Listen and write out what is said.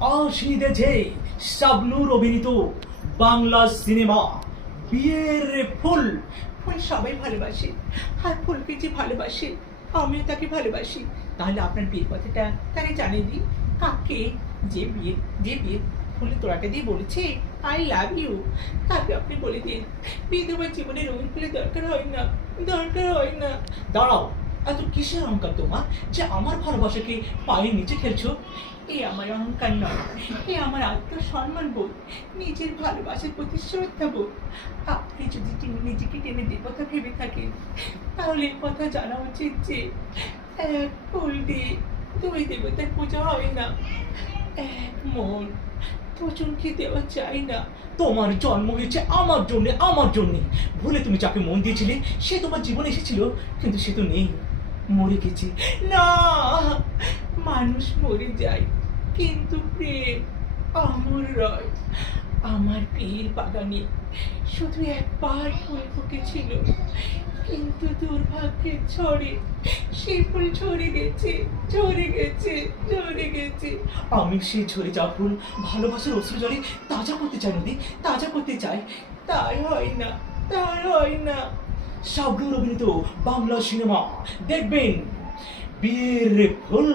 আসিতেছে শাবনুর অভিনীত বাংলা সিনেমা। বিয়ের ফুল। ফুল সবাই ভালোবাসে। আর ফুলকে যে ভালোবাসে, আমিও তাকে ভালোবাসি। তাহলে আপনার বিয়ের কথাটা তাকে জানিয়ে দিই। কাকে যে বিয়ে যে বিয়ে ফুলে তোড়াটা দিয়ে বলেছে আই লাভ ইউ তাকে আপনি বলে দিন। বিয়ে জীবনে রঙিন ফুলের দরকার হয় না, দরকার হয় না। দাঁড়াও এত কিসের অহংকার তোমার? যে আমার ভালোবাসাকে পায়ের নিচে খেলছো? এ আমার অহংকার নয়, এ আমার আত্মসম্মান বোধ, নিজের ভালোবাসার প্রতি শ্রদ্ধা বোধ। আপনি যদি নিজেকে টেনে দেবতা ভেবে থাকেন, তাহলে কথা জানা উচিত যে এক ফুল দিয়ে দুই দেবতার পূজা হয় না। এক মন দুজনকে দেওয়া যায় না। তোমার জন্ম হয়েছে আমার জন্য আমার জন্য। ভুলে তুমি যাকে মন দিয়েছিলে, সে তোমার জীবনে এসেছিল, কিন্তু সে তো নেই। মরে গেছে। না, মানুষ মরে যায়, কিন্তু প্রেম অমর রয়। আমার বিয়ের বাগানে শুধু একবার ফুল ফুটেছিল, কিন্তু দুর্ভাগ্যের ঝড়ে, সে ফুল ঝরে গেছে ঝরে গেছে ঝরে গেছে। আমি সেই ঝরে যাওয়া ফুল ভালোবাসার অশ্রু জলে তাজা করতে চাই নদী, তাজা করতে চাই। তাই হয় না তাই হয় না। শাবনুর অভিনীত বাংলা সিনেমা দেখবেন। বিয়ের ফুল।